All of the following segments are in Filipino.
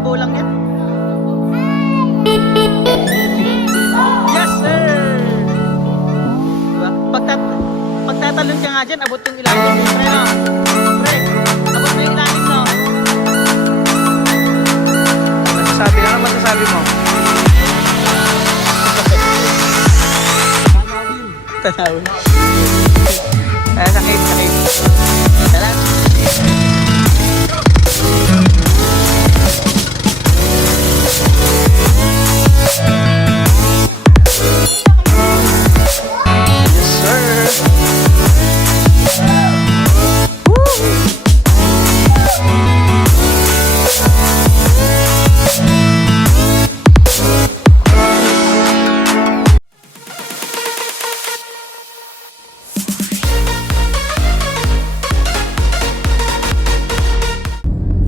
Malabo lang yan. Yes sir! Diba? Pagtatalon ka nga dyan, abot yung ilalim mo. Pre, no? Pre, abot mo yung ilalim, no? Masasabi na naman, masasabi mo. Tanawin. Sakit. Tara.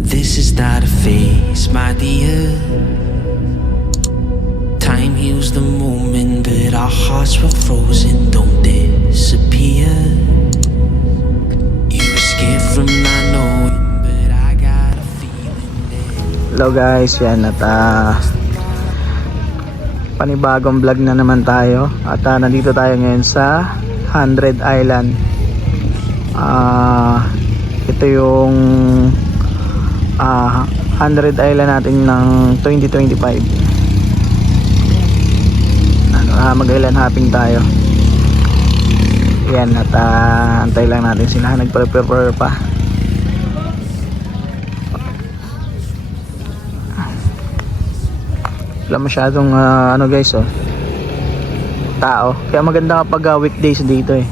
This is not a phase, my dear. Time heals the moment, but our hearts were frozen, don't disappear. You were scared from not knowing, but I got a feeling that... Hello guys, yan at panibagong vlog na naman tayo. At nandito tayo ngayon sa 100 Island. Ito yung 100 Island natin ng 2025. Mag-island hopping tayo. Yan at antay lang natin sila, nagprepare pa. Wala masyadong ano guys, tao. Kaya maganda kapag weekdays dito eh.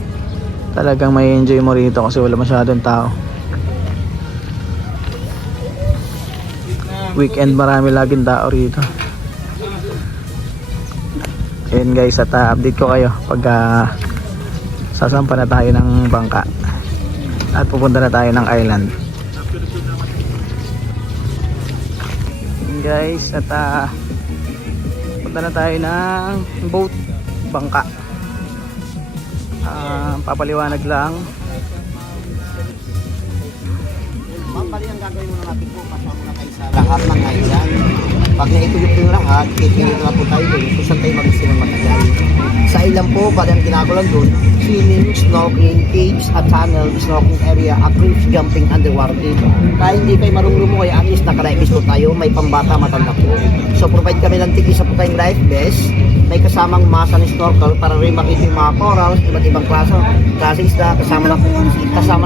Talagang may enjoy mo rito kasi wala masyadong tao. Weekend marami laging tao rito. Ayan guys, at update ko kayo pag sasampa na tayo ng bangka at pupunta na tayo ng island. Ayan guys, at punta na tayo ng boat, bangka. Papaliwanag lang. Bali ang gagawin muna natin po, kasama na kayo sa lahat ng island. Pag naitulog yung lahat, titigil na po tayo doon kung saan tayo mag-isip ng matagal. Sa island po, bali ang ginagawa lang doon, swimming, snorkeling, caves, a tunnel, snorkeling area, a cruise, jumping, underwater. Kaya hindi kayo marunong lumukoy, at least nakaraibis po tayo, may pambata, matanda po. So provide kami ng tig-isa po tayong life vest, may kasamang masa ng snorkel para rin makita yung mga corals, iba't ibang klase isda, kasama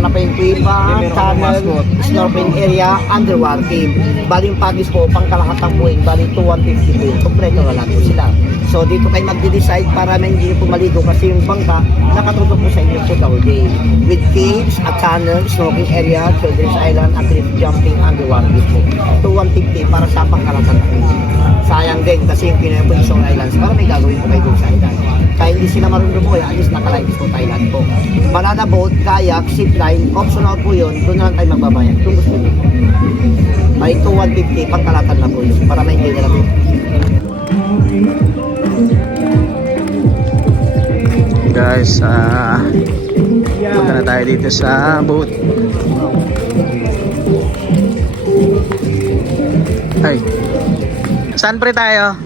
na pa yung kuiba, tunnel, snorkeling area, underwater cave. Bali yung package po, pang kalahatang buhay, bali 2,150 po, kompleto na lang po sila. So dito kayo magde-decide para na hindi po maligo kasi yung bangka nakatutok po sa inyo po the whole day. With caves, a tunnel, snorkeling area, children's island, at jumping, underwater cave po. 2,150 para sa pangkalahatan na po. Sayang din kasi yung Pinoy Islands para may gagawin po kayo doon sa island. Kaya hindi sila marunong po, at least nakalagis po Thailand po. Banana boat, kayak, zipline, optional po yun, doon na lang tayo magbabayad. Kung gusto nyo. May 2,150, pangkalatan na po yun para ma-enjoy nila po. Guys, punta na tayo dito sa boat. Ay, saan pre tayo?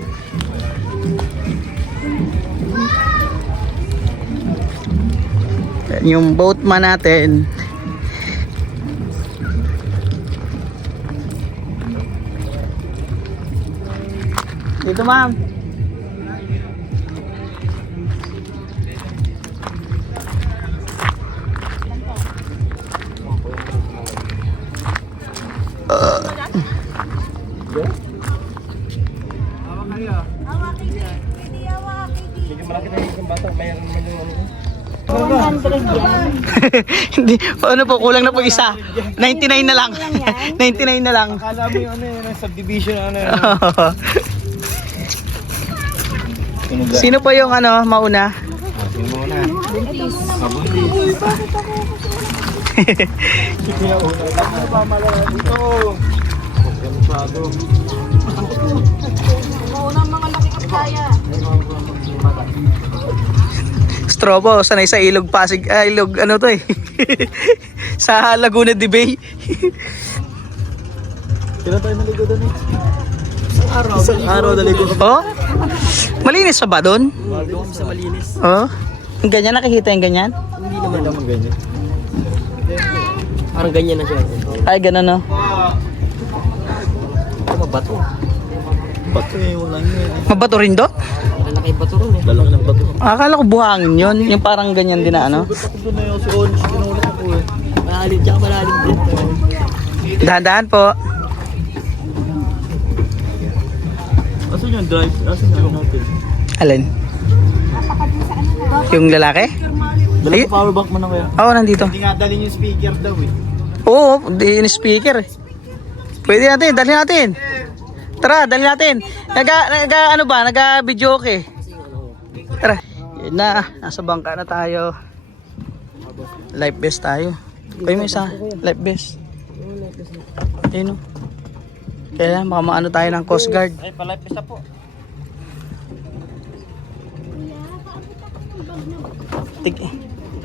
Yan yung boatman natin. Dito ma'am. Hindi, ano po, kulang na po isa. 99 na lang. 99 na lang. Akala mo yung ano yun, subdivision ano yun. Sino po yung ano, mauna? Sino muna? Buntis. Dito. Masyado. Maunang mga laki kapitaya. Strobo, sanay sa Ilog Pasig, Ilog ano to eh. Sa Laguna de Bay. Kailan tayo naligo doon eh? Isang araw naligo ka. Oh? Malinis pa ba doon? Doon sa malinis. Oh? Yung ganyan, nakikita yung ganyan? Hindi naman ganyan. Parang ganyan na siya. Ay, ganun no? Ito mabato. Bato eh, wala yun. Mabato rin doon? Lalaki bato rin eh. Lalaki ng bato. Akala ko buhangin yun. Yung parang ganyan din na ano. Ba't ako doon na yung si Onis, kinulat ako eh. Malalim, tsaka malalim din. Dahan-dahan po. Asan yung drive? Asan yung natin? Alin? Yung lalaki? Dala Ay. ko power bank mo na kaya? Oo, nandito. Hindi nga dalhin yung speaker daw eh. Oo, di yung speaker eh. Pwede natin, dalhin natin. Tara, dalhin natin. Ano ba? Nag-video okay. Tara. Yun na, nasa bangka na tayo. Life vest tayo. Kuya mo isa, life vest. Ayun o. Kaya baka maano tayo ng Coast Guard. Ay, pa-life isa po.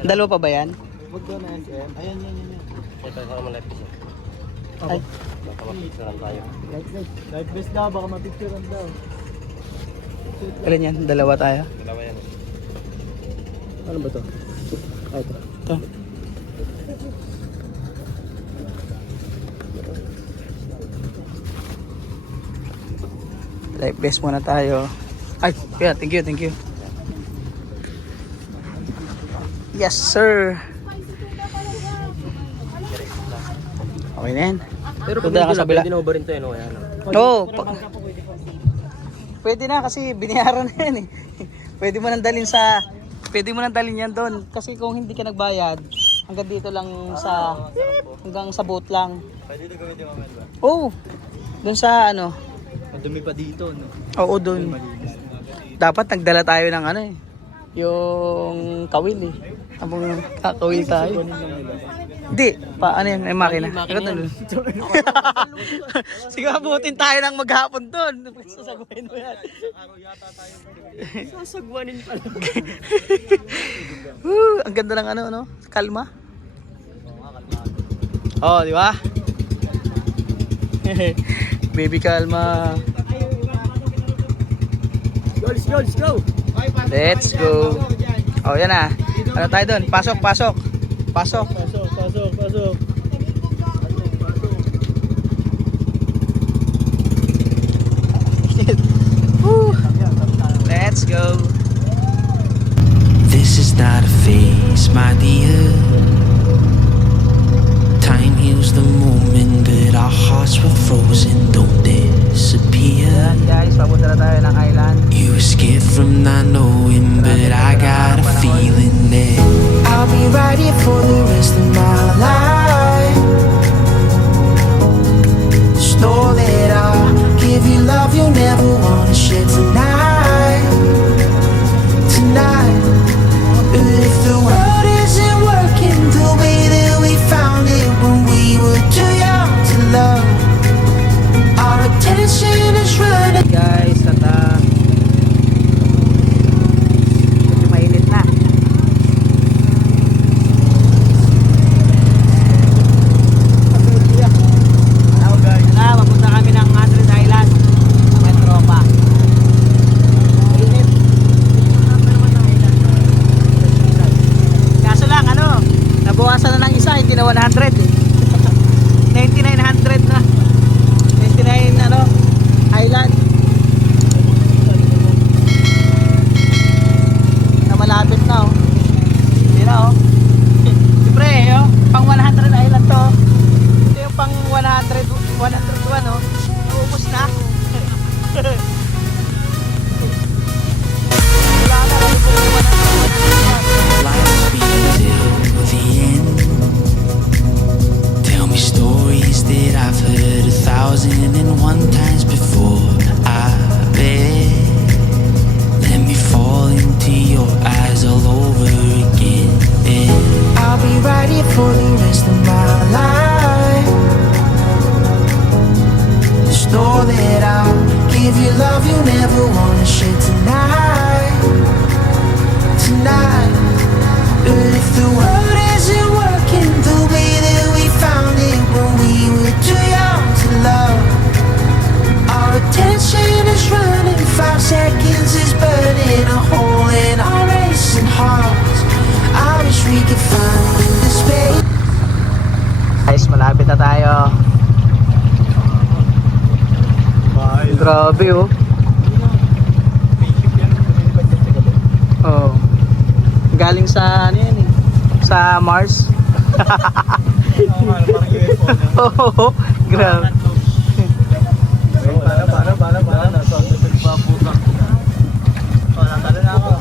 Dalawa pa ba yan? Huwag doon na SM. Ayan, yan. Ito, baka ma-life isa. Ay, Baka mapicturean tayo. Life vest daw, baka mapicturean daw. alin yan? Dalawa tayo. Dalawa yan. Ano ba to? Ah, ito. Ito. Life vest muna tayo. Ay, yeah, thank you. Yes, sir. Okay na yan. Pero Punta ka sa kabila. pwede na ba rin tayo, no? Ayan, no? Oo. Pwede na kasi binayaran na yan eh. Pwede mo nang dalhin yan doon. Kasi kung hindi ka nagbayad, hanggang dito lang hanggang sa boat lang. Pwede na gawin din mamaya, diba? Oo. Doon sa ano. Madumi pa dito, no? Oo, doon. Dapat nagdala tayo ng ano eh. Yung kawil eh. Habang kakawil tayo. Hindi. Ano yan? May makina. Sige, abutin tayo ng maghapon doon. Sasagwain mo yan. Sasagwanin pala. Ang ganda ng ano. Kalma. Oh, di ba? Baby kalma. Let's go! Let's go. Oh, yan na. Ano tayo doon? Pasok. Pasok. Let's go. This is not a phase, my dear. Time heals the moment, but our hearts were frozen, don't disappear. Yan guys, papunta na tayo ng island. You escape from not knowing, but I got a feeling that I'll be right here for the rest of my life. Just know that I'll give you love you'll never wanna share tonight. Tonight. But if the world isn't working the way that we found it when we were too young to love, our attention is running. Guys, at medyo mainit na. Mapunta kami ng Madrid Island. May tropa. Mainit. Kaso lang, nabawasan na ng isa, hindi na 100 eh. 9900 na. 99 island. Na malapit na oh. Hindi na oh. Siyempre pang 100 island to. Ito yung pang 101 oh. Naubos na. Wala na kami po 101. Life be till the end. Tell me stories that I've heard 1,001 times before. I bet. Let me fall into your eyes all over again. And I'll be right here for the rest of my life. Just know that I'll give you love you never wanna share tonight. Tonight. But if the world isn't working the way that we found it when we were too young to love, Guys, malapit na tayo. Grabe oh. Oh. Galing sa ano yan eh? Sa Mars. Oh, grabe.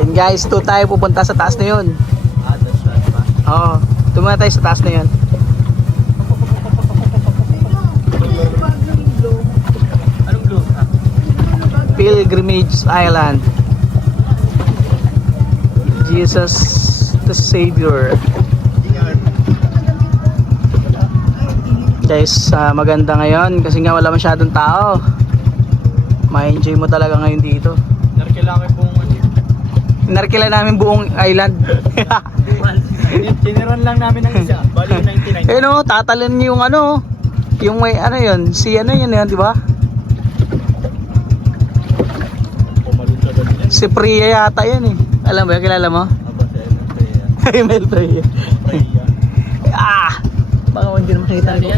And guys, ito tayo pupunta sa taas na yun. Oo, tumuna tayo sa taas na yun. Pilgrimage Island. Jesus the Savior. Guys, maganda ngayon kasi nga wala masyadong tao. Ma-enjoy mo talaga ngayon dito. Narkila namin buong island. Siniran lang namin ang isa. Bali 99. Eh no, tatalon yung ano, yung may ano yun, si ano yun, di ba? Si Priya yata yun eh. Alam mo yun, kilala mo? Emel Priya. Ah! Baka hindi naman nakita ko.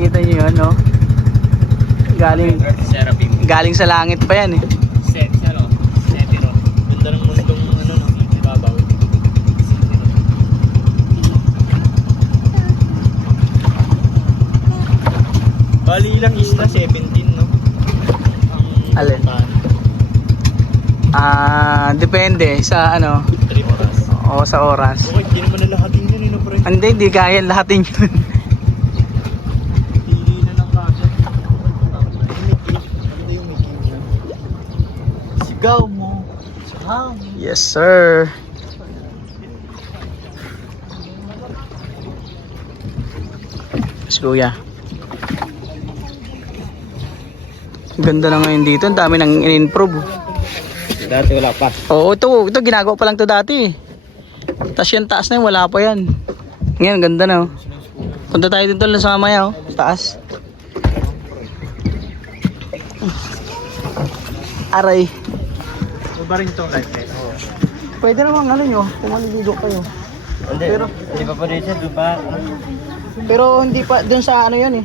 Kita nyo yun, no? Galing sa langit pa yan eh. Ganda ng mundong ano, no? Babaw. Bali ilang isla? 17, no? Alin? Depende sa ano. 3 oras. O sa oras. Okay, hindi naman na lahatin yun, no, pre? Hindi kaya lahatin yun. Pili na lang kagad. Yung Mickey. Sigaw mo. Sigaw mo. Yes sir. Let's go ya. Ganda na ngayon dito. Ang dami nang in-improve. Dati wala pa. Oo, ito ginagawa pa lang to dati. Tapos yung taas na yun, wala pa yan. Ngayon, ganda na oh. Punta tayo dito lang sa mamaya oh. Taas. Aray. Ano ba rin itong life eh? Pwede namang ano nyo, kung maliligo kayo. Hindi pa rin siya, diba? Pero hindi pa, dun sa ano yun eh.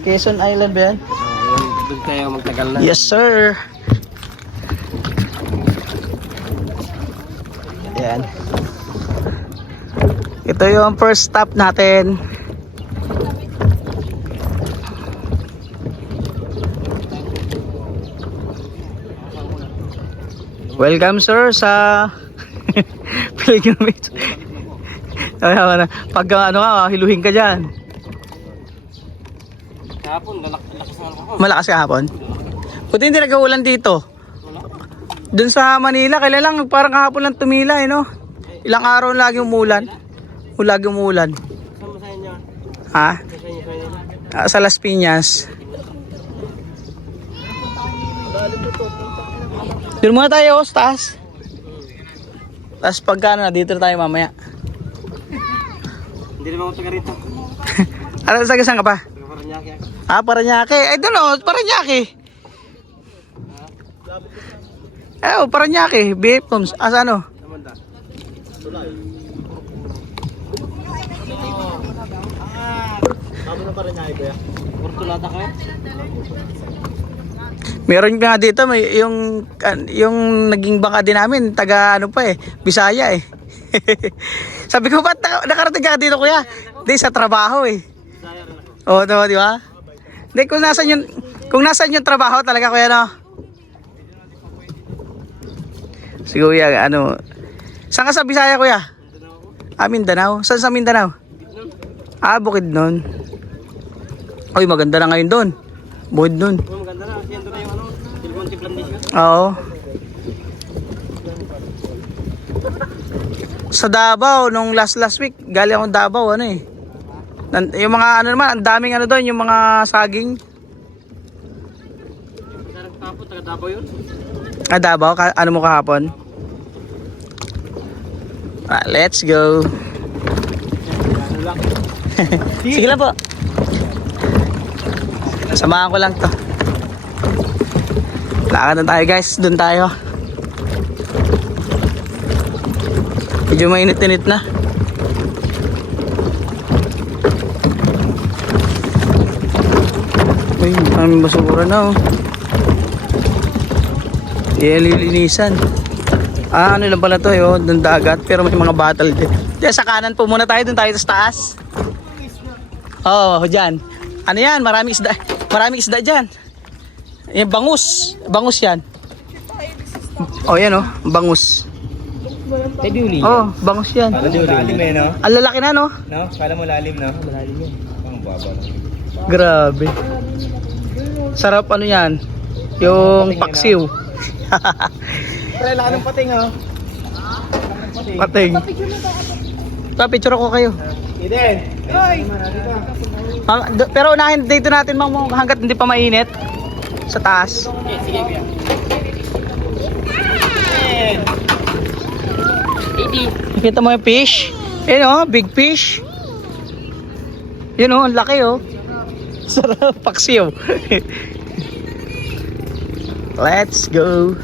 Quezon Island ba yan? Doon tayo magtagal na. Yes sir. Yan. Ito yung first stop natin. Welcome sir sa pilgrimage. Pag ano ka, hiluhin ka dyan. Kahapon, lakas na ako. Malakas kahapon. Buti hindi nag-uulan dito. Dun sa Manila, kailan lang parang kahapon lang tumila eh no? Ilang araw lagi umulan. Lagi umulan. Saan mo sa inyo? Ha? Sa inyo, sa inyo? Sa Las Piñas. Doon muna tayo sa taas. Tapos pagka na, dito na tayo mamaya. Hindi naman ako taga rito. Ano, saan ka pa? Taga Paranaque. Paranaque. Ay, doon o, Paranaque. Paranaque. BF Homes. Sa ano? Samanda. Tama na Paranaque ba yan? Portulata kayo? Meron nga dito, may yung naging bangka din namin, taga ano pa eh, Bisaya eh. Sabi ko, ba't nakarating ka dito kuya? Hindi, sa trabaho eh. Oo, di ba? Hindi, kung nasan yung trabaho talaga kuya no? Si kuya, ano, saan ka sa Bisaya kuya? Mindanao. Saan sa Mindanao? Bukidnon. Uy, maganda na ngayon doon. Bukidnon. Maganda na, siyento na yung ano, Silmonte Plantation. Oo. Sa Davao nung last week, galing akong Davao ano eh. Yung mga ano naman, ang daming ano doon, yung mga saging. Sarap kapo, taga Davao yun. Davao, ano mo kahapon? Let's go. Ano lang. Sige lang po. Samahan ko lang to. Lakad na tayo guys, doon tayo. Medyo mainit-init na. Uy, maraming basura na oh. Lilinisan. Ano lang pala to oh, ng dagat pero may mga bottle din. Diyan sa kanan po muna tayo, dun tayo sa taas. Oo, dyan. Ano yan, maraming isda. Maraming isda dyan. Yung bangus. Bangus yan. Oh, yan oh, bangus. Teduli. Oh, bangus yan. Lalim eh, no? Ang lalaki na no? No? Kala mo lalim, no? Malalim yun. Ang baba lang. Grabe. Sarap ano yan? Yung paksiw. Pre, laki ng pating, oh. Pating. Picture ako kayo. Eden! Hoy! Pero unahin dito natin hanggat hindi pa mainit. Sa taas. Sige, kuya. Nakita mo yung fish? Yun oh, big fish. Yun oh, ang laki oh. Sarap, paksiw. Let's go.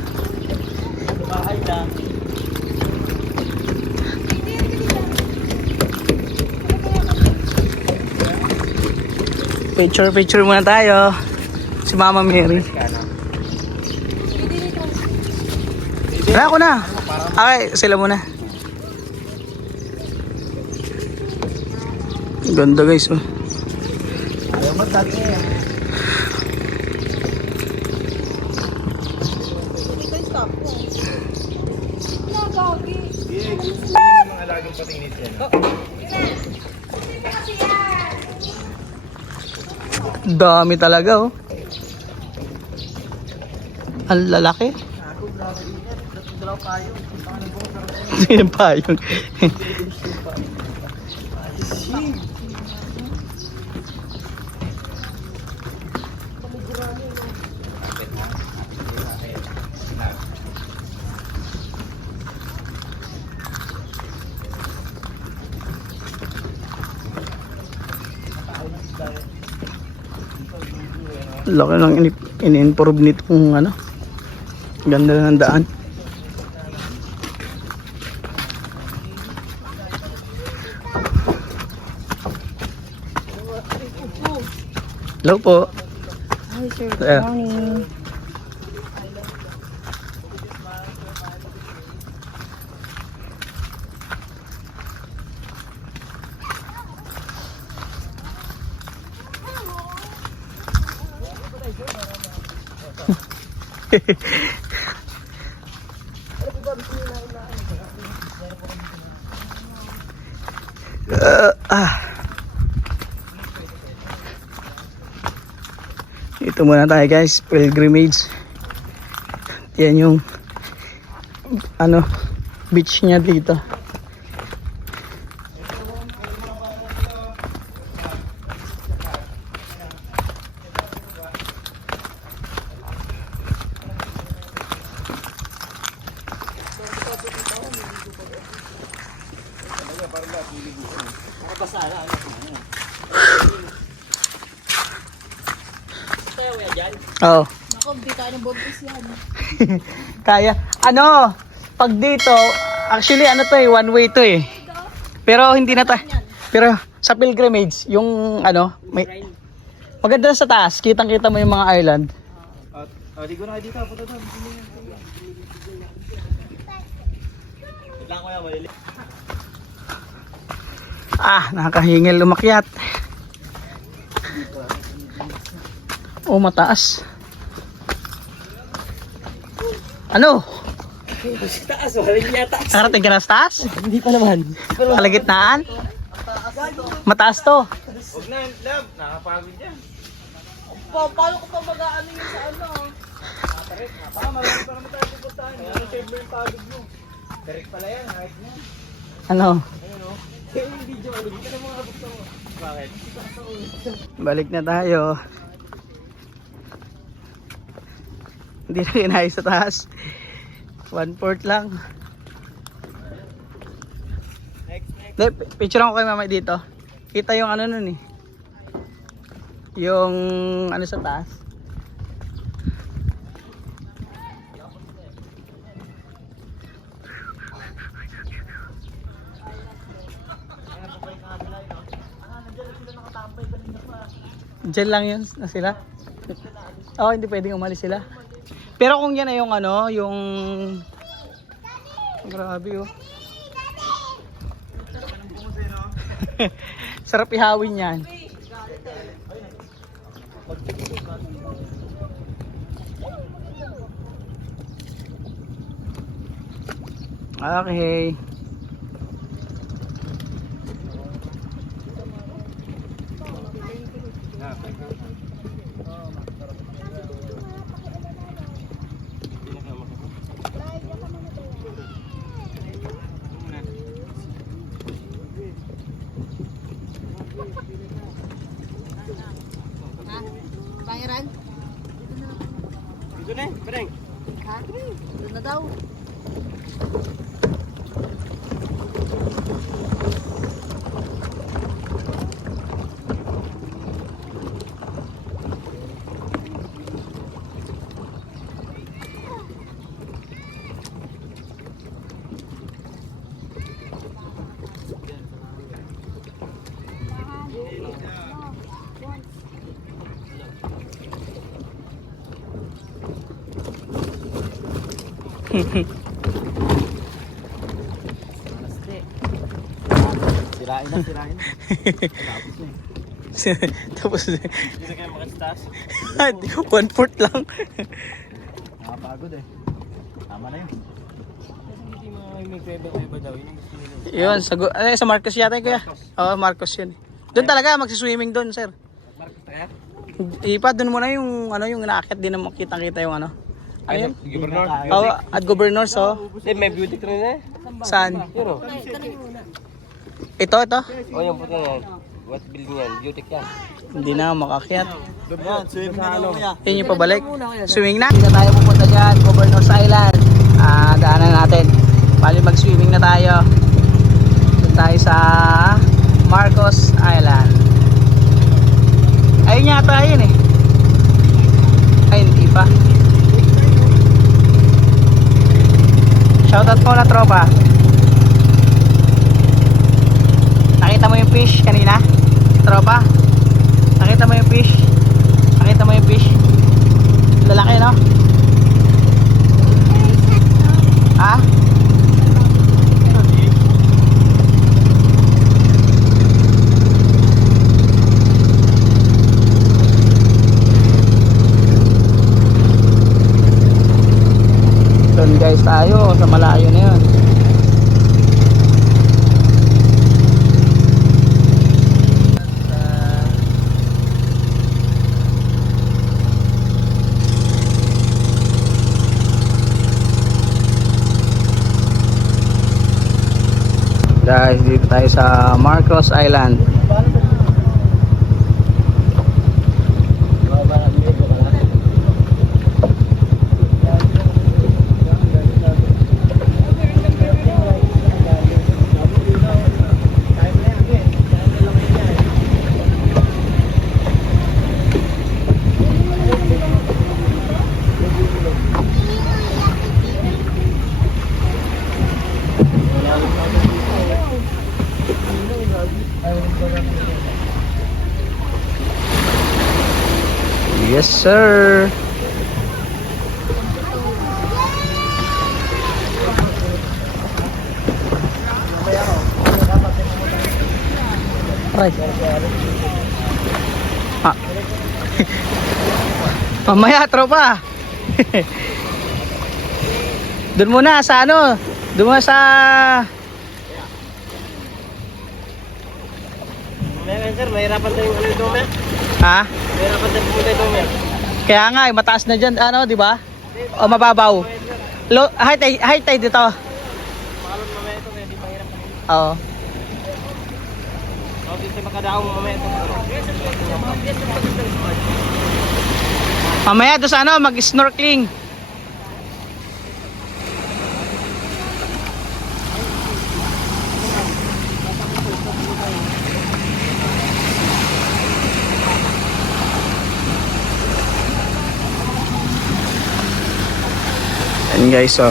Picture muna tayo. Si Mama Mary. Wala ako na. Okay, sila muna. Ganda guys oh. Mga laging pating nito yan. Dami talaga oh. Ang lalaki. Yung payong. Laki lang in-improve nitong ano. Ganda ng daan. Hello po. Hi sir, good morning. Ito muna tayo guys, pilgrimage. Yan yung ano, beach niya dito. Oh. Ako, di tayo ng bobis yan. Kaya. Ano, pag dito, actually ano to eh, one way to eh. Pero hindi na pero sa pilgrimage, yung ano, may maganda sa taas, kitang-kita mo yung mga island. Di ko na dito, punta doon. Lang ko yan, malili. Nakakahingil lumakyat. Oh, mataas. Ano? Sa taas, wala niya taas. Nakarating ka na sa taas? Hindi pa naman. Kalagitnaan? Mataas to. Huwag na, love. Nakapagod yan. Paano ko pa mag-aano yun sa ano? Marami pa naman tayo pupuntahan. Save mo yung pagod mo. Direct pala yan, kahit mo. Ano? Ayun o. Yung video, hindi ka na mga bukta mo. Bakit? Balik na tayo. Hindi na kinayos sa taas. 1/4 lang. Next. Picture ko kay mama dito. Kita yung ano nun eh. Yung ano sa taas. Diyan lang yun na sila. Oh, hindi pwedeng umalis sila. Pero kung yan ay yung ano, yung... Grabe oh. Sarap ihawin yan. Okay. Pangeran? Dito na, Bereng. Ha? Doon na daw. Sirain na. Tapos na Tapos, Hindi na kayo makastas. 1/4 lang. Nakapagod eh. Tama na yun. Hindi mo may kweba daw. Yun yung gusto nila. Yun, sa Marcos yata kuya. Oo, Marcos yun. Doon talaga, magsiswimming doon, sir. Marcos kaya? Ipa, doon muna yung, ano, yung inaakit din na makita-kita yung ano. Ano yun? Gobernador. Oo, at Governor, so. May beauty train eh. Saan? Pero. Ito. O yung puto yan. What building yan? Beauty yan. Hindi na makakyat. Yan, swimming na lang kuya. Yun yung pabalik. Swimming na. Hindi na tayo pupunta dyan, Governor's Island. Daanan natin. Bali mag-swimming na tayo. Doon tayo sa Marcos Island. Ayun yata yun eh. Ay, hindi pa. Shoutout po na tropa. Nakita mo yung fish kanina? Tropa? Nakita mo yung fish? Nakita mo yung fish? Lalaki, no? Ha? Doon guys tayo sa malayo na yun. Guys, dito tayo sa Marcos Island. Yes, sir. Right. Mamaya, tropa. Doon muna sa ano? Doon muna sa... Sir, mahirapan tayo yung ano ito, man. Ha? Mahirapan tayo pumunta ito, man. Kaya nga, mataas na dyan, ano, di ba? O mababaw. High tide dito. Makalon mamaya ito, kaya di mahirap na. Oo. O, dito makadaong mamaya ito. Mamaya doon sa ano, mag-snorkeling. Ayan guys, oh.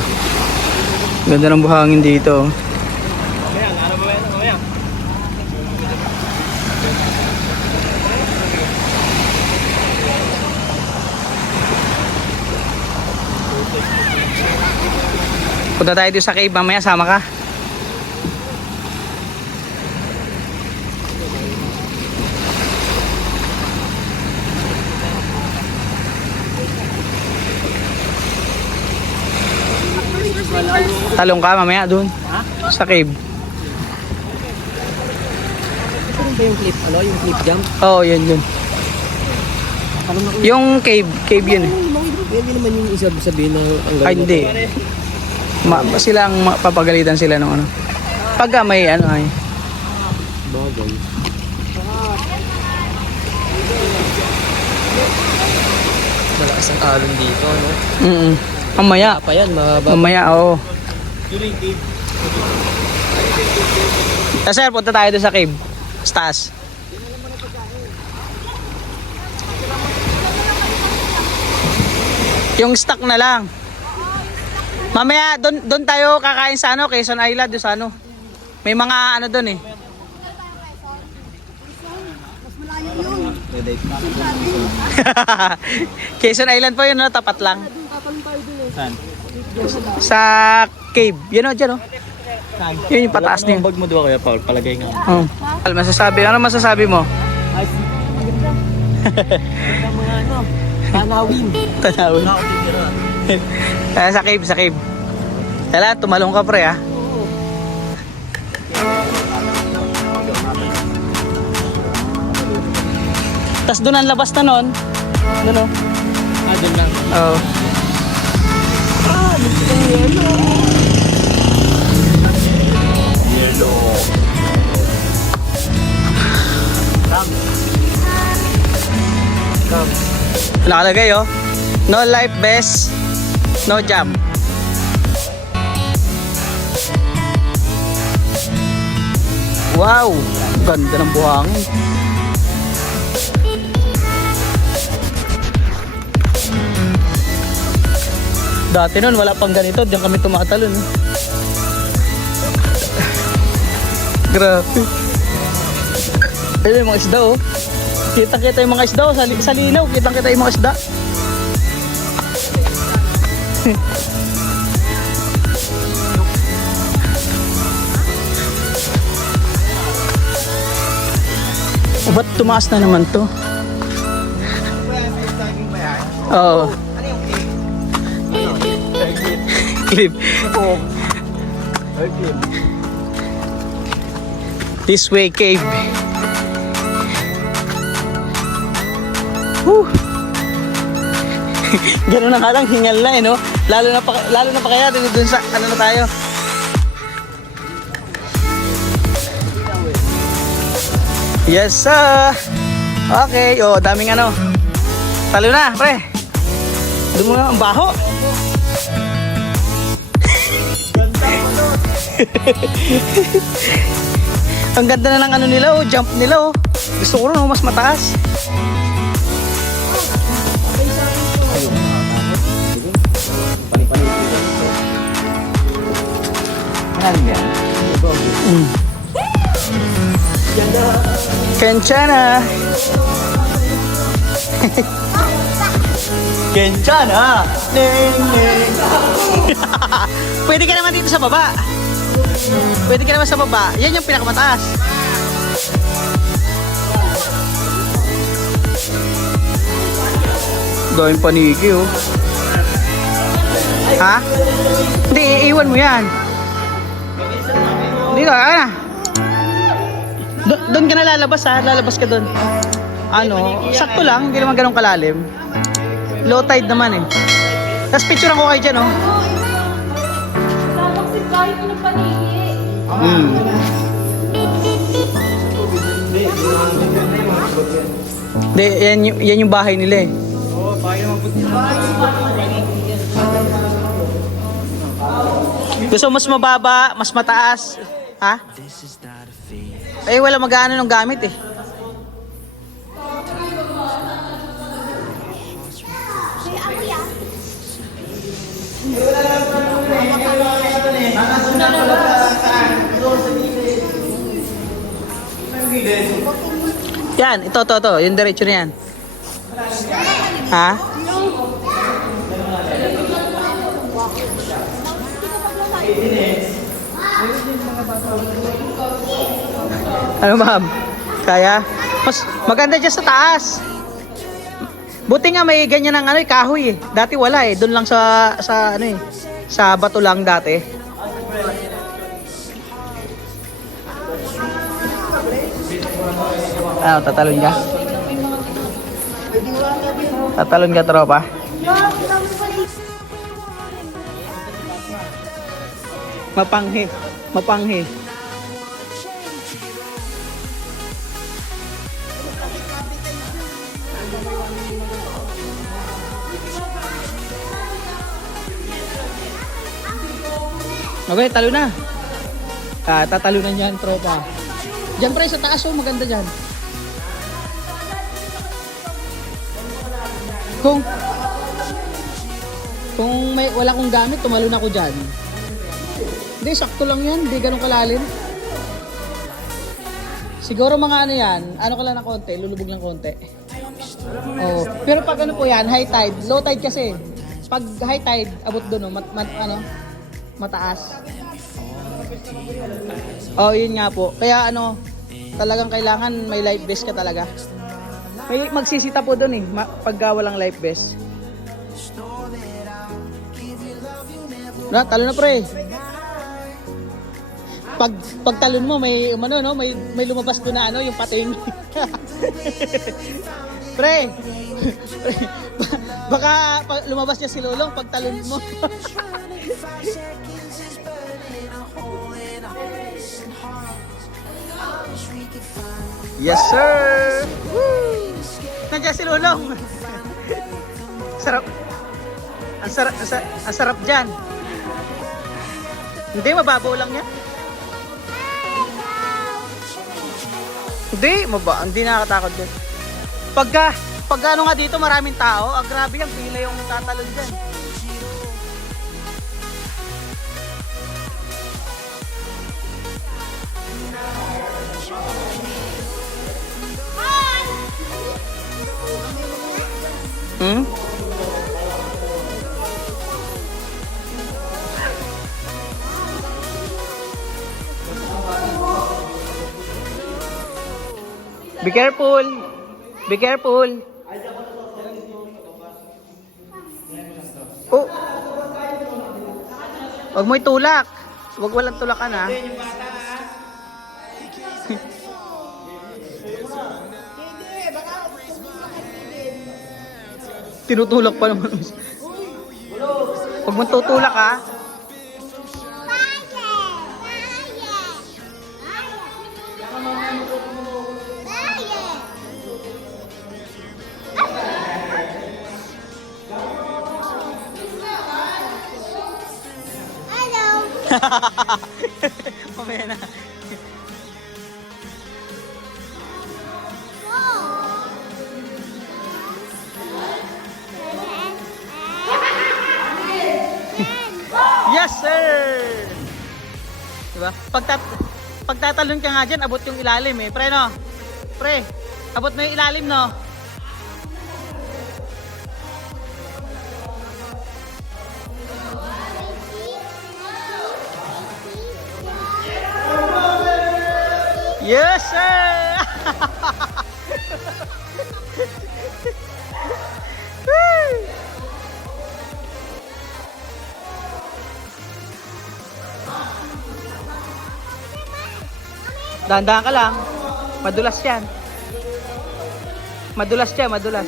Ganda ng buhangin dito. Mamaya, ano mamaya ito, mamaya. Punta tayo dito sa cave mamaya, sama ka. Talong ka mamaya dun. Sa cave. Ano ba yung clip? Ano? Yung clip jump? Oo, yun. Yung cave yun eh. Hindi naman yung isa sabihin ng ang Ay, hindi. Sila ang papagalitan sila ng ano. Pagka may ano ay. bagay. Malakas ang alon dito, no? Mamaya. Pa yan, mababa. Mamaya, oo. Sir, punta tayo doon sa cave. Sa taas. Yung stock na lang. Mamaya, doon tayo kakain sa ano, Quezon Island, doon sa ano. May mga ano doon eh. Quezon Island po yun, no? Tapat lang. Sa cave. Yun o, dyan o. Yun yung pataas niya. Bag mo doon kaya, Paul, palagay nga. Oh. Ano masasabi mo? Ay, mga ano, tanawin. Tanawin. Sa cave. Kailangan tumalong ka pre ah. Tas doon ang labas na nun. Doon o. Doon lang. Oo. Nakalagay oh. No life vest, no jump. Wow, ganda ng buhangin. Dati nun wala pang ganito, diyan kami tumatalon. Grabe. Ayun yung mga isda oh. Kita yung mga isda oh, sa linaw, kita yung mga isda. Ba't tumaas na naman to? Oo. Clip. This way cave. Whew. Ganun na nga lang, hingal na eh, no? Lalo na pa kaya dun sa, ano na tayo? Yes, sir! Okay, oh, daming ano. Talo na, pre. Doon mo nga, ang baho. Ang ganda na ng ano nila, oh, jump nila, oh. Gusto ko rin, oh, mas mataas. Kencana. Kencana. Neng neng. Pwede ka naman dito sa baba. Pwede ka naman sa baba. Yan yung pinakamataas. Gawin paniki oh. Ha? Hindi, iiwan mo yan. Dito, na. Doon ka na lalabas ha, lalabas ka doon. Ano, sakto lang, hindi naman ganun kalalim. Low tide naman eh. Tapos picturean ko kayo dyan oh. Hindi, yan yung bahay nila eh. Gusto mas mababa, mas mataas. Ha? Eh wala mag-aano ng gamit eh. Yan, ito, yung diretso na yan. Ha? Ano ma'am? Kaya? Mas maganda dyan sa taas. Buti nga may ganyan ng ano, kahoy eh. Dati wala eh. Doon lang sa ano eh. Sa bato lang dati. Ano, tatalon ka? Tatalon ka, tropa? Mapanghi. Mapanghi. Okay, talo na. Tatalunan yan, tropa. Diyan pre, sa taas oh, maganda dyan. Kung may wala akong gamit, tumalon ako dyan. Hindi, sakto lang yan. Hindi ganun kalalim. Siguro mga ano yan, ano ka lang ng konti, lulubog lang konti. Oh. Pero pag ano po yan, high tide, low tide kasi. Pag high tide, abot doon, mataas. Oh, yun nga po. Kaya ano, talagang kailangan may life vest ka talaga. May magsisita po doon eh, pagka walang life vest. Na, talo na pre. Pag talon mo may ano no, may lumabas ko na ano, yung pating. Pre. Baka lumabas niya si Lolong pag talon mo. Yes sir. Woo! Nandiyan si Lolong. Sarap. Ang sarap dyan. Hindi, mababaw lang yan. Hindi nakakatakot din. Pag ano nga dito, maraming tao, grabe yung pila yung tatalon dyan. Hmm? Be careful. Be careful. Oh. Huwag mo itulak. Huwag walang tulakan ha. Tinutulak pa naman. Huwag mo tutulak ha. Mamaya na. Yes sir! Diba? Pagtatalon ka nga dyan, abot yung ilalim eh. Pre no? Pre, abot mo yung ilalim no? Yes sir! Dahan-dahan ka lang. Madulas yan. Madulas siya, madulas.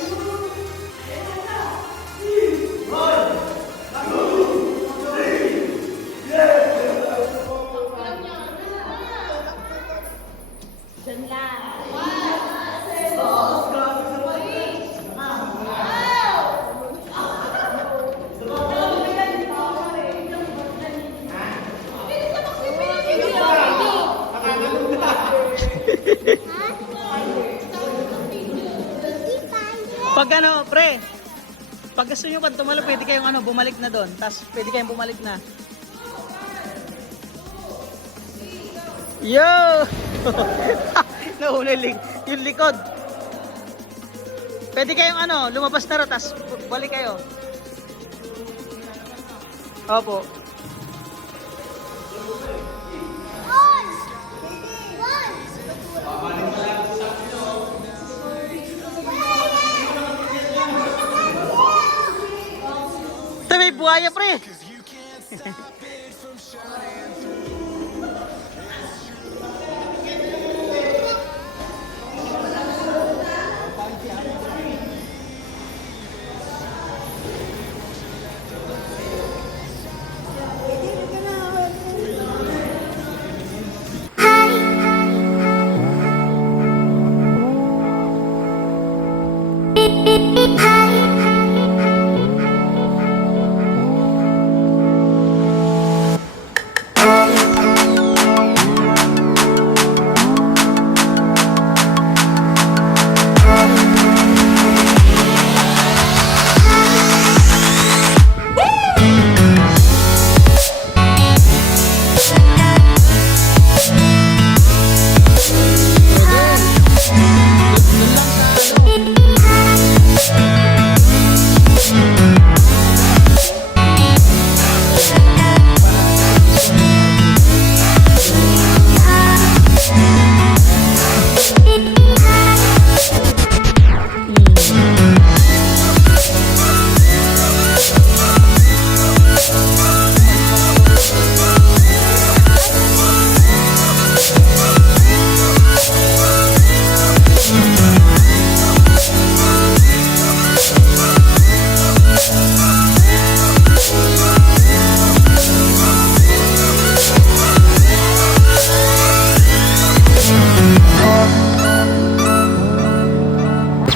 Pag ano, pre, pag gusto nyo pag tumalo, pwede kayong ano, bumalik na doon. Tapos pwede kayong bumalik na. Yo! Nauna yung likod. Pwede kayong ano, lumabas na rin, tapos balik kayo. Opo. Ito may buhaya, pre.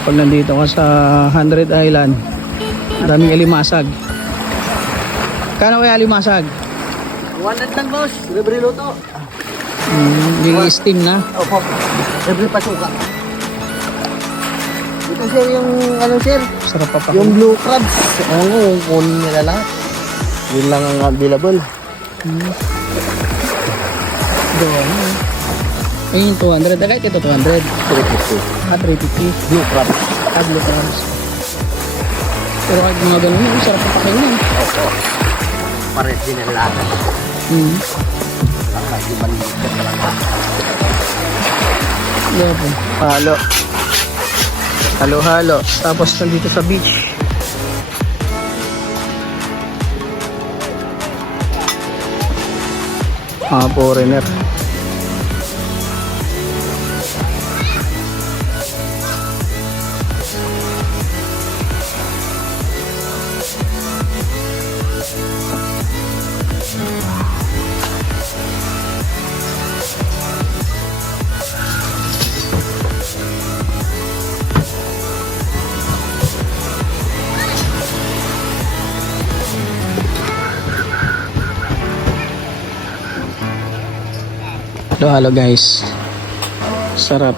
Pag nandito ka sa 100 Island, daming alimasag. Kano kaya alimasag? 100 lang, boss. Libre luto. Yung steam na. Opo. Libre pasuka. Ito, sir, yung ano, sir? Sarap pa pa. Yung blue crabs. Oo, kunin nila lahat. Yun lang ang available. Doon. Ayun yung 200. Agad ito 200. 350. 350. Blue crabs. Blue crabs. Pero kahit mga ganun yun, sarap pa pa yun. Opo. Pares din ang lahat. Lang kahit yung maliit ka talaga. Halo. Halo-halo. Tapos nandito sa beach. Mga foreigner. Halo guys, sarap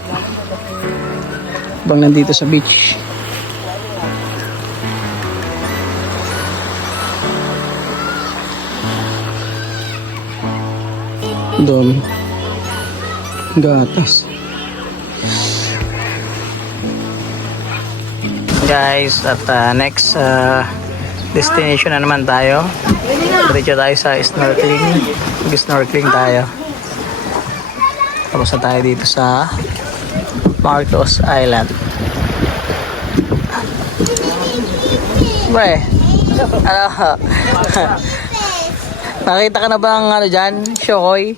bang nandito sa beach. Doon gatas guys. At next destination na naman tayo. Diretso tayo sa snorkeling. Mag-snorkeling tayo. Tapos na tayo dito sa Marcos Island. Pre, ano? Nakita ka na ba ang ano dyan? Shokoy?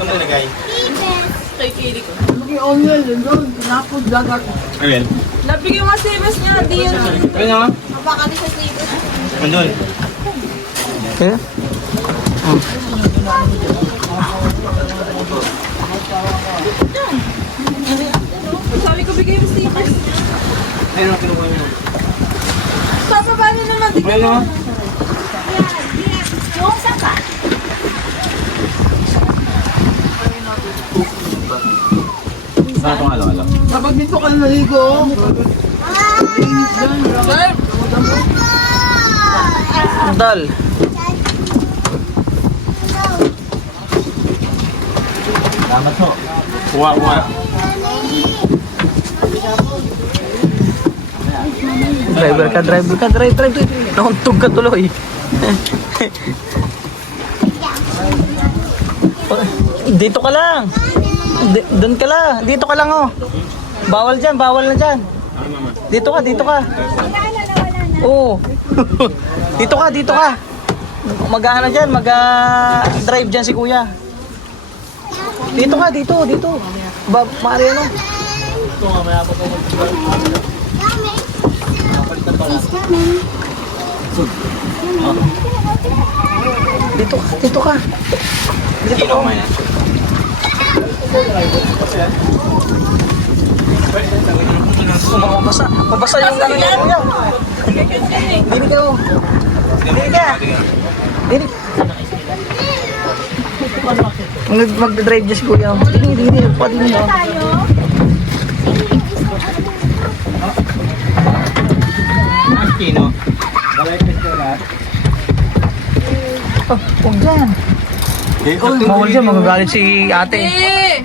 Saan tayo nagay? Kay Kiri ko. Ayun. Nabigyan mo service niya, di yun. Ayun nga. Mapakali sa service. Andun. Yeah? Sabi ko, bigay mo service niya. Ayun nga, kinukuha niyo. Papaba niyo naman, di Ayun nga. yung saka. Saan itong halo-halo? Kapag dito ka naligo. Dal. Salamat ho. Kuha. Driver ka. Nauntog ka tuloy. Dito ka lang. Doon ka lang. Dito ka lang oh. Bawal dyan, bawal na dyan. Dito ka, dito ka. Oo. Dito ka, dito ka. Mag-ano dyan, mag-drive dyan si kuya. Dito ka, dito, dito. Maari ano? Dito ka, dito ka. Dito ka. Mabasa. Mabasa yung ano niya, kuya. Dini ka, oh. Dini ka. Dini. Mag-drive dyan si kuya. Dini, dini. Pwede nyo. Kino. Oh, huwag dyan. Bawal dyan, magagalit si ate. Eh!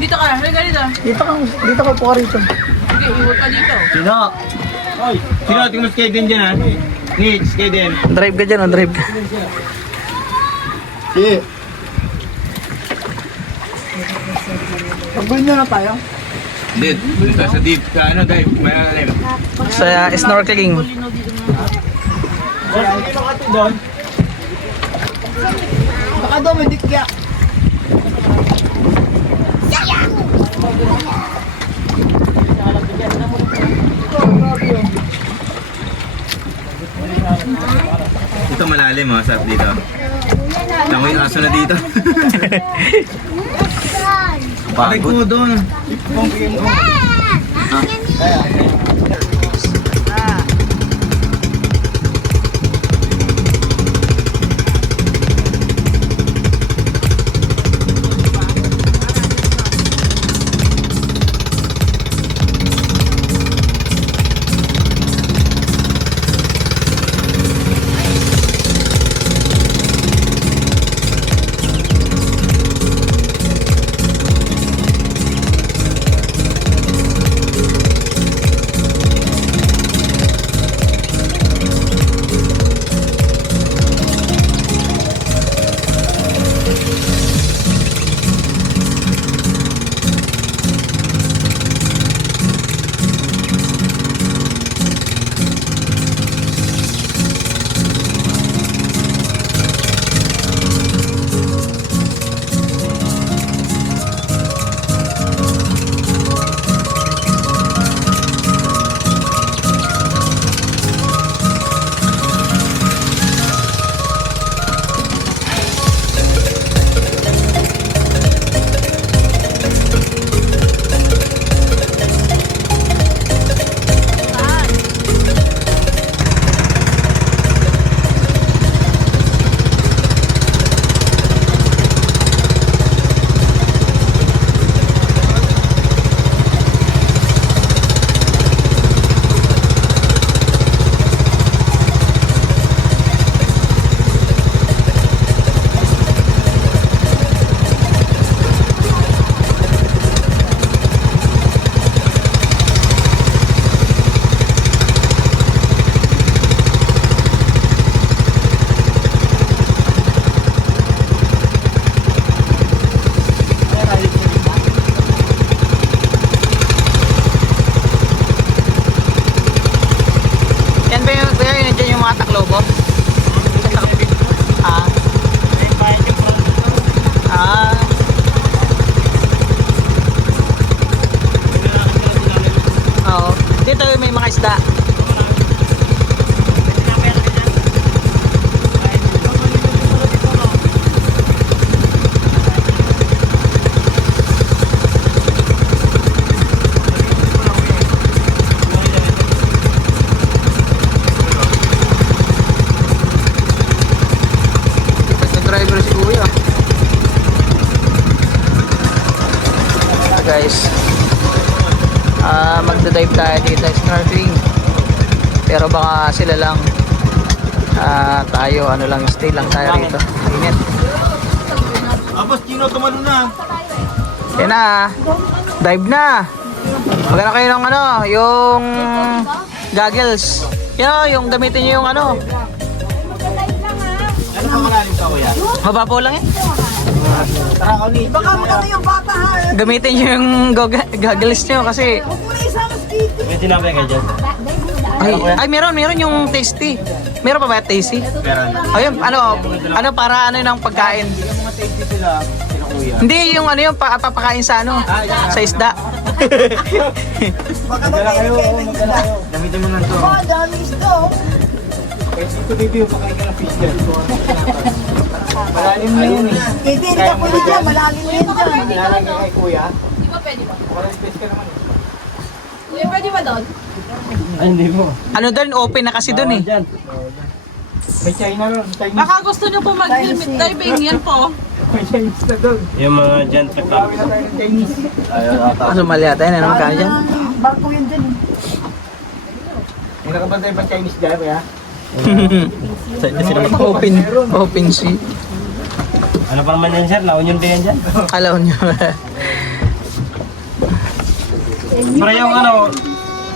Dito ka, halika dito. Dito ka po ka rito. Sige, iwag ka dito. Sino? Oy, sino? Tingnan si Kaden dyan ha. Nits, Kaden. Drive ka dyan, oh, drive ka. Sige. Pagbuhin nyo na tayo. Dead. Sa deep. Sa ano, dive. Malalim. Sa snorkeling. Baka daw may dikya. Ito malalim oh, sa dito. Tama yung aso na dito. Bakit ko doon? guys. Magda-dive tayo dito, snorkeling. Pero baka sila lang. Tayo, ano lang, stay lang tayo rito. Init. Abos, Chino, tumalo na. Yan na. Dive na. Magana kayo ng ano, yung goggles. Yan o, yung gamitin nyo yung ano. Mababaw lang yan. Tara, Oni. Baka maganda yung bata ha. Gamitin nyo yung goggles nyo kasi... May tinapay kayo dyan. Ay, meron yung tasty. Meron pa ba tasty? Meron. Ayun, ano para ano ng pagkain? Mga tasty sila kuya. Hindi yung ano yung papakain sa ano, sa isda. Baka kayo, magdala kayo. Gamitin mo lang to. Dami isda oh. Ito dito yung pakain ka ng fish dyan. Malalim na yun eh. Hindi ka po dyan, malalim na yun dyan. Malalim ka kay kuya. Di ba pwede ba? Walang space ka naman. Kuya, pwede ba doon? Ay, hindi mo. Ano doon, open na kasi doon eh. May China ron, Chinese. Baka gusto nyo po mag-limit diving, yan po. May Chinese na doon. Yung mga dyan, Dami na tayo ng Chinese. Ano mali ata yun, ano magkano dyan? Barko yun dyan. May nakabantay ba Chinese dyan, kaya? Open sea. ano pa naman yan sir, naunyon din yan dyan. Alaw nyo. Pero yung ano,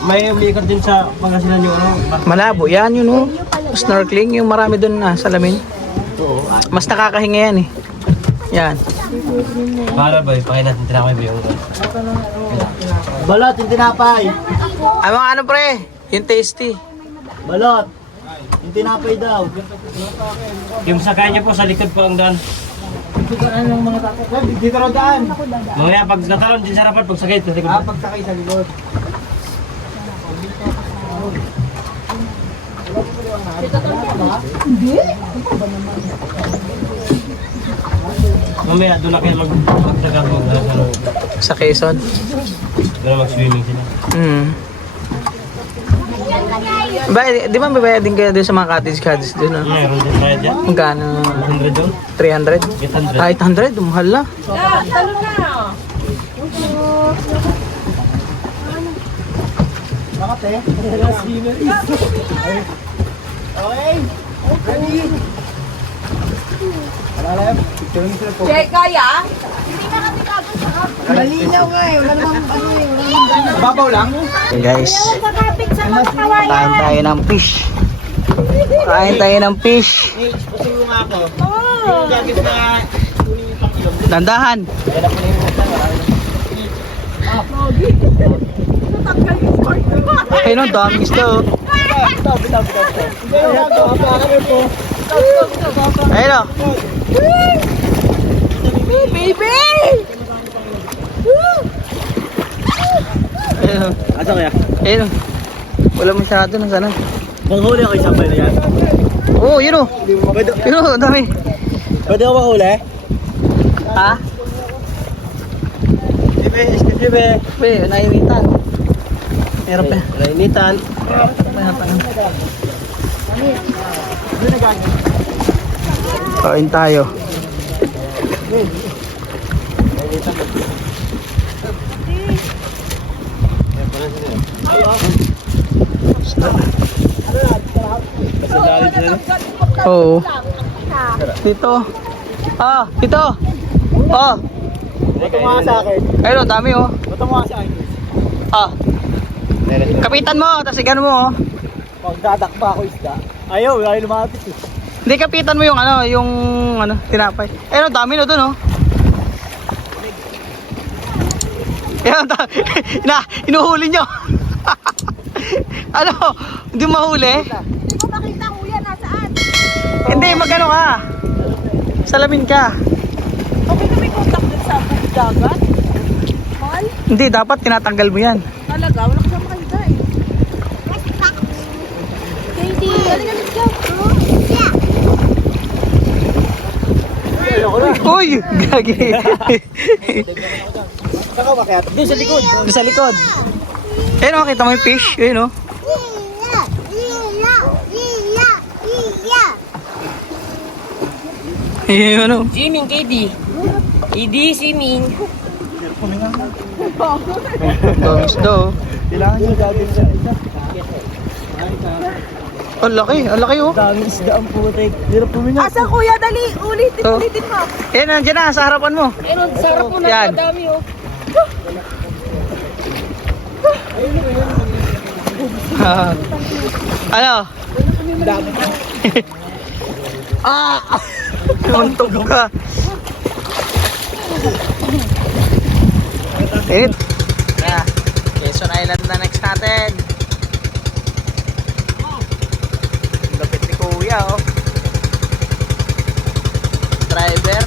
may umiikot din sa Pangasinan yung ano. Malabo, yan yun oh. Snorkeling, yung marami doon na salamin. Mas nakakahinga yan eh. Yan. Para ba, ipakain natin tinapay ba yung Balot, yung tinapay. Ay mga ano pre, yung tasty. Balot. Yung tinapay daw. yung sakay niya po sa likod po ang daan. Dito na daan. Mamaya pag natalon din sa harapan, pag sakay sa likod. Pagsakay sa likod. Mamaya doon na kayo magsagat mo. Sa Quezon. Doon na mag-swimming sila. Ba, di ba may bayad din kayo doon sa mga cottage doon ah? Mayroon din kaya dyan. Magkano? 100 doon. 300? 800. Ah, 800? Mahal na. Talo na. Bakit eh? Okay. Ready? Alam, picture nyo sila po. Check kaya? Malinaw nga eh. Wala namang ano eh. Babaw lang? Guys, kain tayo ng fish. Kain tayo ng fish. Pasulo nga ako. Yung gamit na Dandahan. Ayun ang daming isda oh. Ayun oh. Ayun oh. Asa kaya? Ayun oh. Wala masyado na sana. Manghuli ako isang na yan. Oo, yun oh. Yun oh, dami. Pwede ako manghuli? Ha? Excuse Pre, nainitan. Meron pa. Nainitan. Meron pa. Kain tayo. Oo. Dito. Ah, dito. Oh. Bato nga sa akin. Ayun, dami oh. Bato nga sa akin. Ah. Kapitan mo, tapos igano mo oh. Pagdadakpa ako isda. Ayaw, ayaw lumapit eh. Hindi, kapitan mo yung ano, tinapay. Ayun, dami no dun oh. Ayun, inuhuli nyo. Ano, hindi mahuli? Hindi ko makita kuya, nasaan? Hindi, magano ka. Salamin ka. Okay na may contact din sa dagat? Mahal? Hindi, dapat tinatanggal mo yan. Talaga, wala ka sa makita eh. Katie, halika, let's go. Uy, gagi. Saan ka bakit? Doon sa likod. Doon sa likod. Ayun oh, kita mo yung fish. Ayun oh. Ayun oh. Swimming, Katie. Idi, swimming. Dami isda oh. Kailangan nyo gagawin sa isa. Ang laki oh. Daming isda ang putik. Hirap puminga. Asa kuya, dali, ulitin Oh. mo. Ayun, nandiyan na, sa harapan mo. Ayun, sarap mo Yan. na, dami oh. Ano? Dami. Ah! Untog ka. Init. Yeah. Quezon Island na next natin. Lapit ni Kuya, oh. Driver.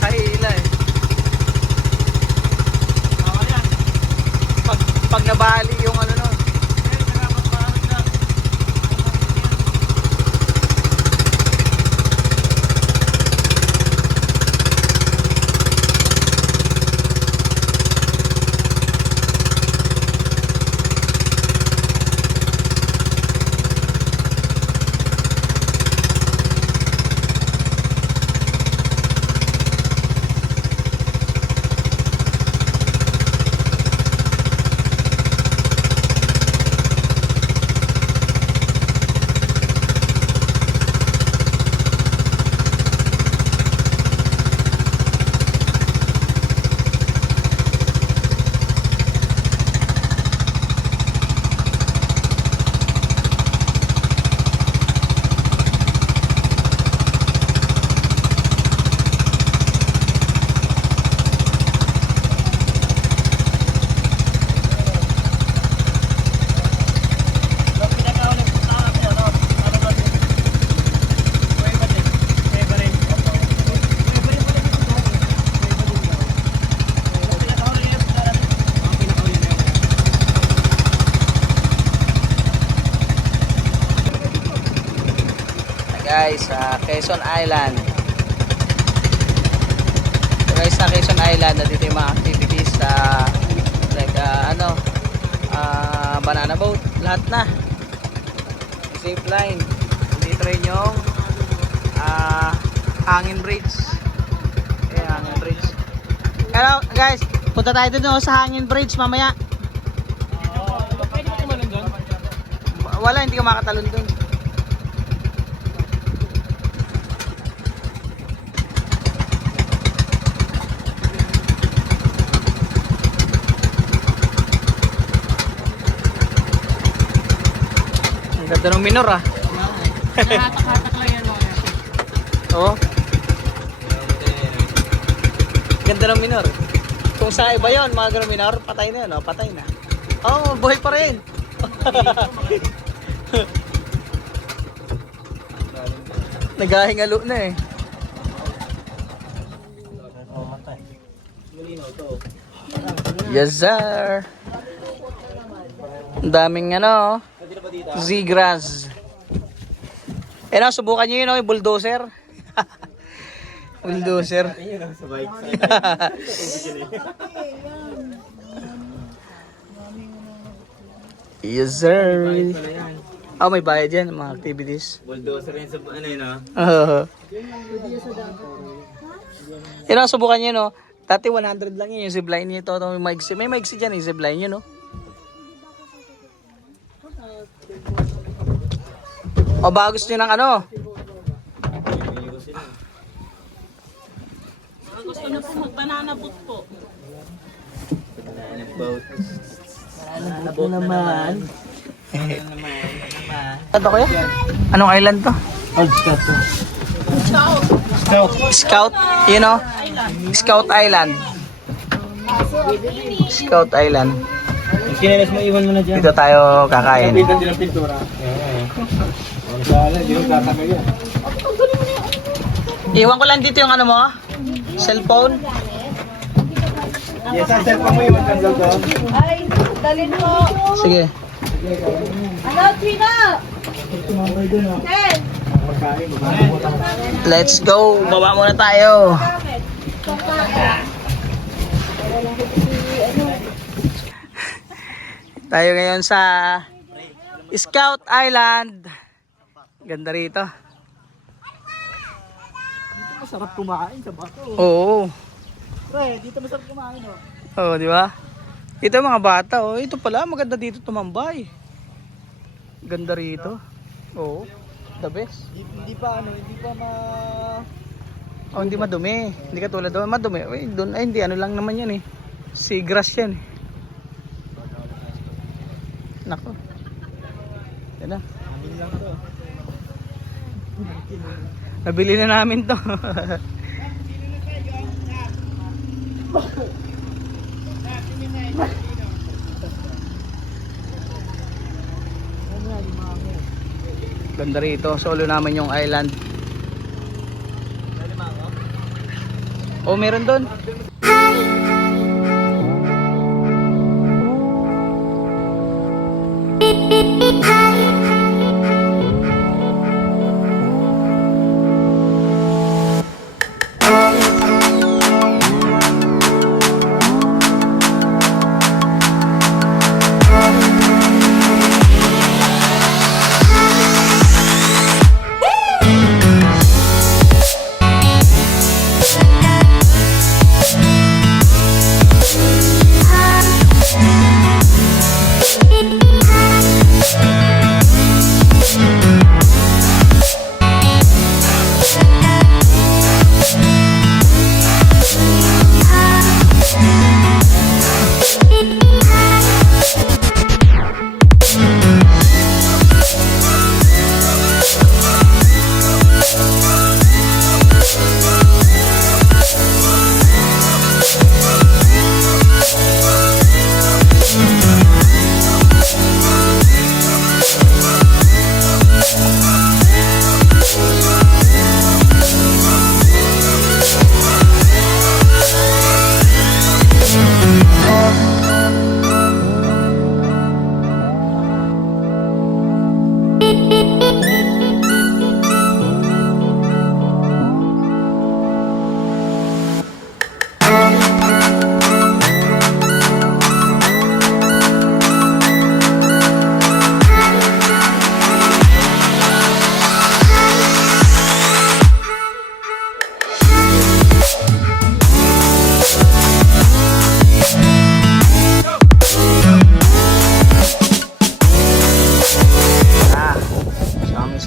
Kahila eh. Pag nabali yung ano nun. Guys, Quezon Island. So guys, sa Quezon Island, dito yung mga activities like banana boat, lahat na. Zip line. Dito rin yung hangin bridge. Hangin bridge. Hello guys, punta tayo dun sa hangin bridge mamaya. Wala, hindi ka makatalon dun. Ganda ng minor ah. Hatak-hatak lang yan mga. Oo. Ganda ng minor. Kung sa iba yun, mga ganong minor, patay na yun, oh, patay na. Oo, buhay pa rin. Naghahingalo na eh. Yes sir. Ang daming ano, Zigras. Subukan nyo yun, yung bulldozer. Bulldozer. Yes sir. Oh, may bayad yan, mga activities. Bulldozer rin sa ano yun, Subukan nyo, no? Dati 100 lang yun, yung zipline nito. May maigsi dyan, yung zipline yun, no? O baka gusto nyo ng ano? Gusto na po mag-banana boat po. Banana boat. Banana boat naman. Ano kuya? Anong island to? Old Scout to. Scout, you know? Scout Island. Scout Island. Kinalas mo, iwan mo na dyan. Dito tayo kakain. Kapitan din ang pintura. Ang sala, di mo tatagay yan. Iwan ko lang dito yung ano mo, cellphone. Yes, ang cellphone mo iwan kang doon. Ay, dalhin mo. Sige. Ano, China? Ten. Let's go. Baba muna tayo. Tayo ngayon sa Scout Island. Ganda rito. sarap kumain sa bato. Oo. Pre, dito masarap kumain, oh. Oo, di ba? Ito yung mga bata, oh. Ito pala, maganda dito tumambay. Ganda rito. Oo. The best. Hindi pa Oh, hindi madumi. Hindi katulad doon, madumi. Uy, doon ay hindi ano lang naman 'yan eh. Seagrass 'yan. Nako. Yan na. Nabili na namin 'to. Ganda rito. Solo naman yung island. Oh, meron doon.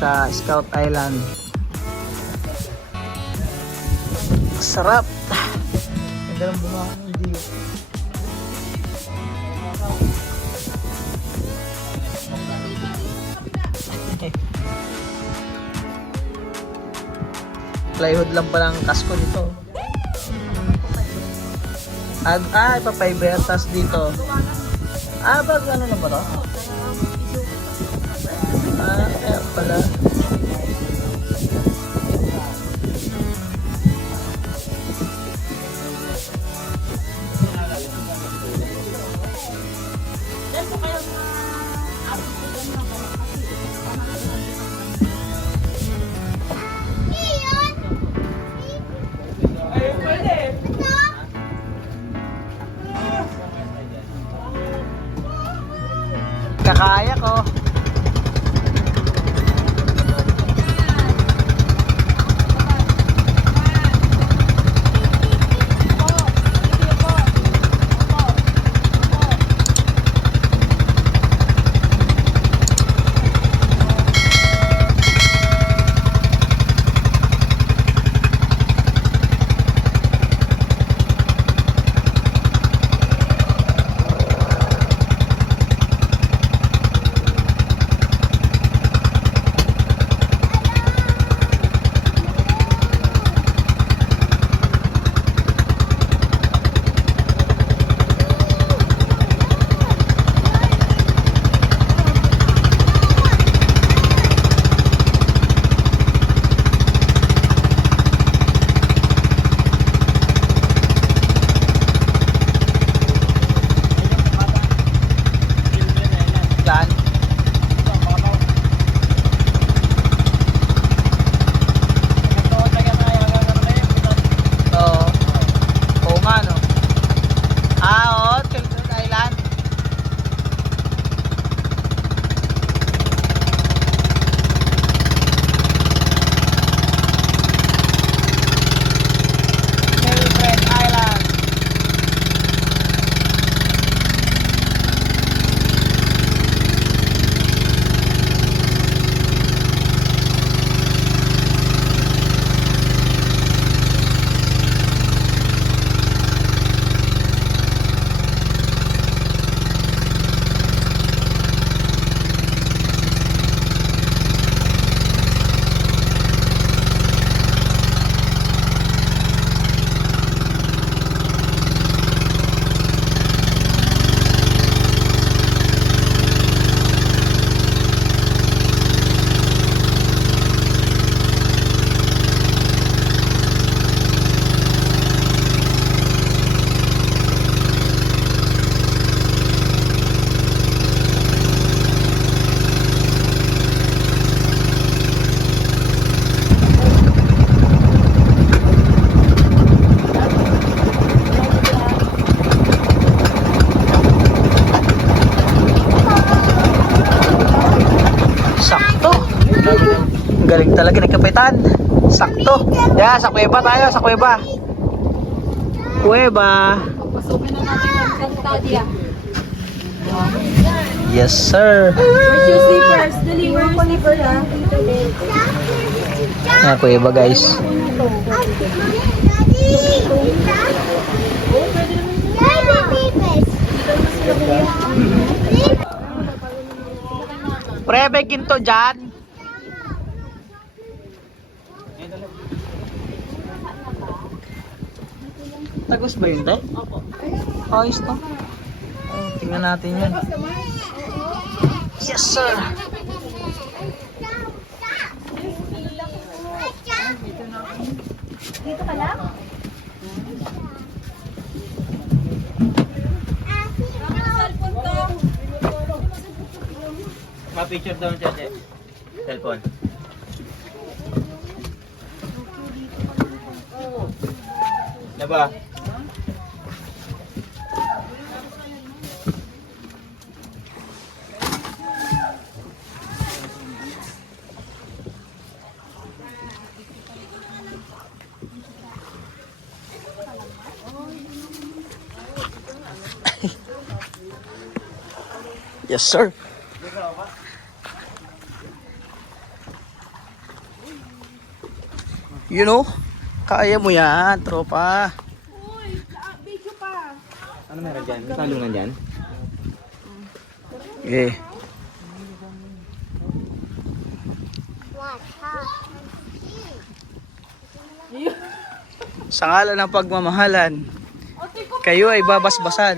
Sa Scout Island. Sarap. Ganda ng bunga hindi. Plywood lang pala ang kasko nito. Ipa-fiber tas dito. Bag ano na ba to? Kaya pala. Kakaya ko. Galing talaga ni Kapitan. Sakto. Yeah, sa kuweba tayo, sa kuweba. Kuweba. Pasukin na natin yung Cantadia. Yes, sir. Where's your slippers? Dali, where's your slippers, ha? Ayan, kuweba guys. Pre, may ginto dyan. Tagos ba yun, te? Opo. Ayos to. Oh, tingnan natin yun. Yes, sir. Dito ka lang? Ma-picture daw siya, Che. Cellphone. Diba? Yes, sir. You know, kaya mo yan, tropa. Ano meron dyan? May talungan dyan? Okay. Sa ngalan ng pagmamahalan, kayo ay babasbasan.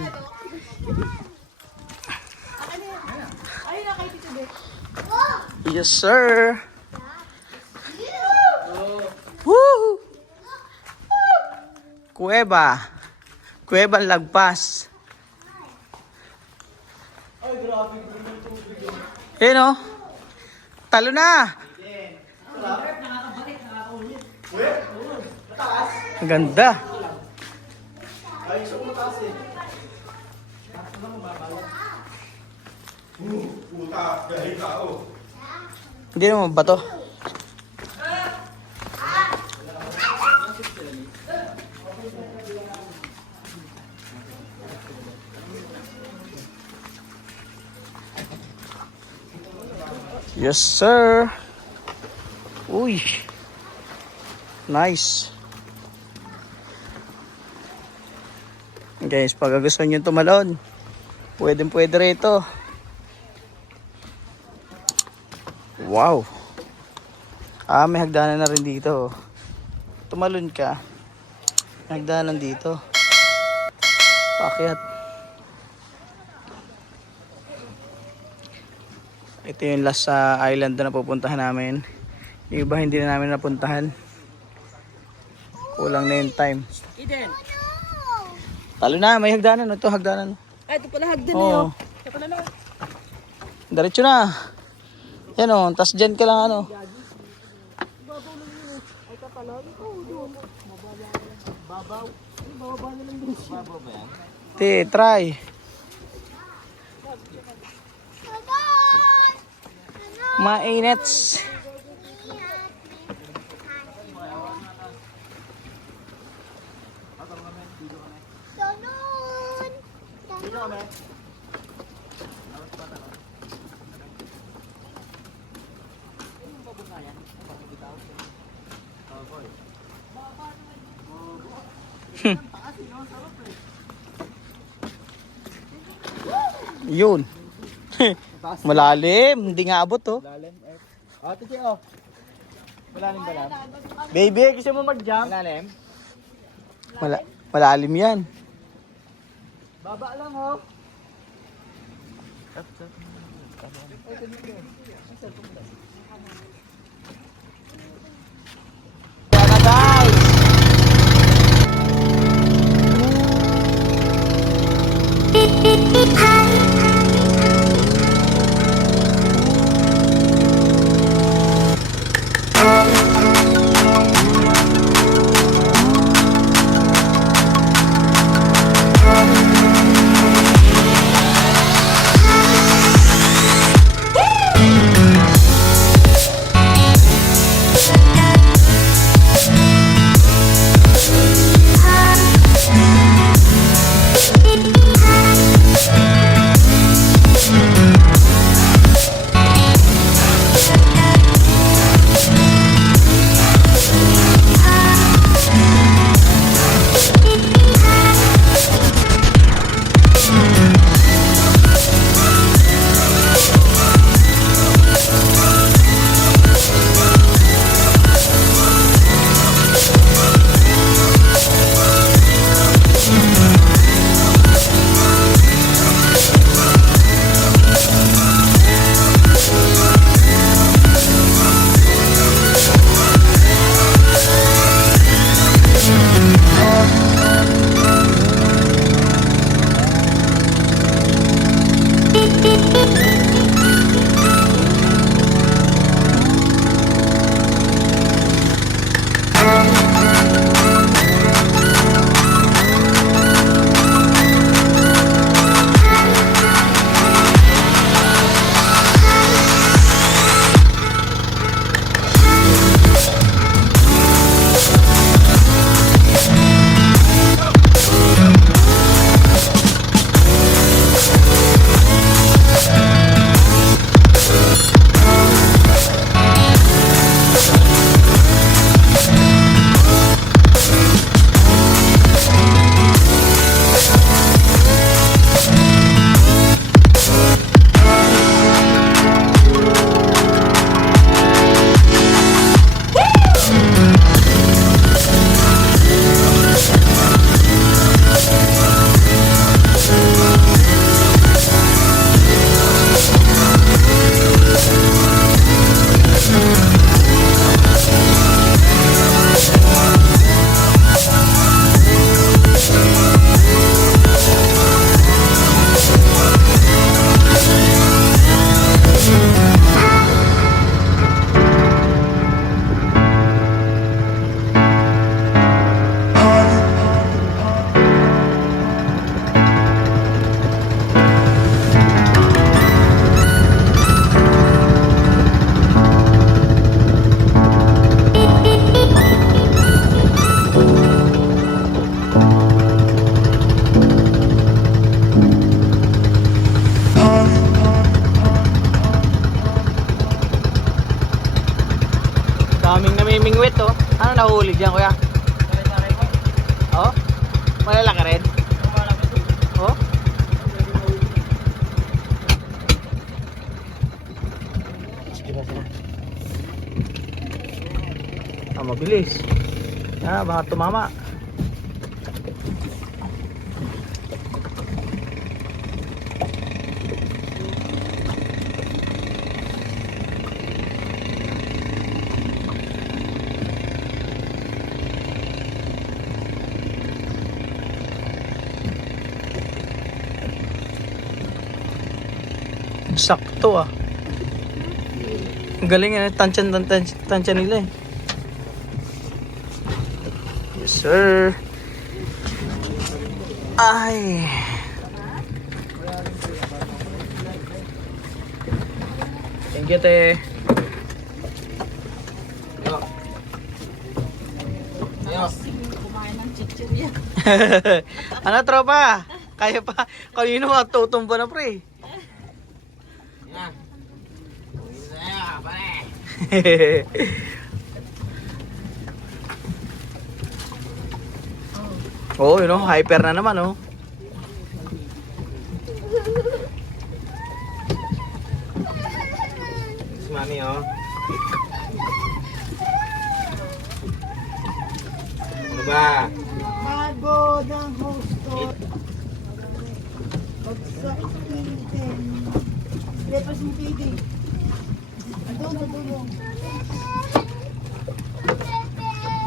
Yes, sir. Woo! Kuweba. Kuwebang lagpas. Ayun o. Talo na. Ang ganda. Hindi naman ba to? Yes, sir. Uy. Nice. Guys, pag gusto nyo tumalon, pwede rito. Wow. May hagdanan na rin dito. Tumalon ka. May hagdanan dito. Pakyat. Ito yung last sa island na pupuntahan namin. Yung iba hindi na namin napuntahan. Kulang na yung time. Eden. Talo na, may hagdanan. Ito hagdanan. Ay, ito pala hagdan na Oo. yun. Ito pala na. Diretso na. Yan o, tas dyan ka lang ano. Te, try. Mainits. Yun. Malalim, hindi nga abot oh. Ate Che, oh. Malalim ba lang? Baby, gusto mo mag-jump? Malalim? Malalim yan. Baba lang, oh. Kaya na guys. Daming namimingwit oh. Ano nahuli dyan kuya? Oh? Malalaki rin? Oh? Ah, mabilis. Ah, baka tumama. Sakto ah. Ang galing tansya nila eh. Yes sir. Ay. Thank you te. Kumain ng chichirya. Ano tropa? Kaya pa. Kanino matutumba na pre. Oh, yun know, hyper na naman oh. Si Mami, oh. Ano ba? Pagod ang gusto. Pagsak itin. Lepas mo titi. Doon sa tulong.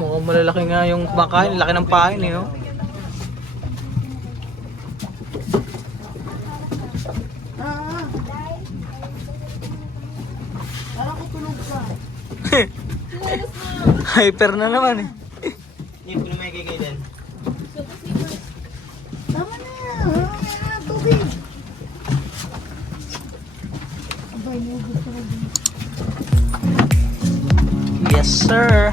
Mukhang malalaki nga yung kumakain. Laki ng pain eh oh. Parang ko tulog ka. Hyper na naman eh. Hindi ko na may kikailan. Tama na yan. Tubig. Abay, nubos ka na din. Yes sir.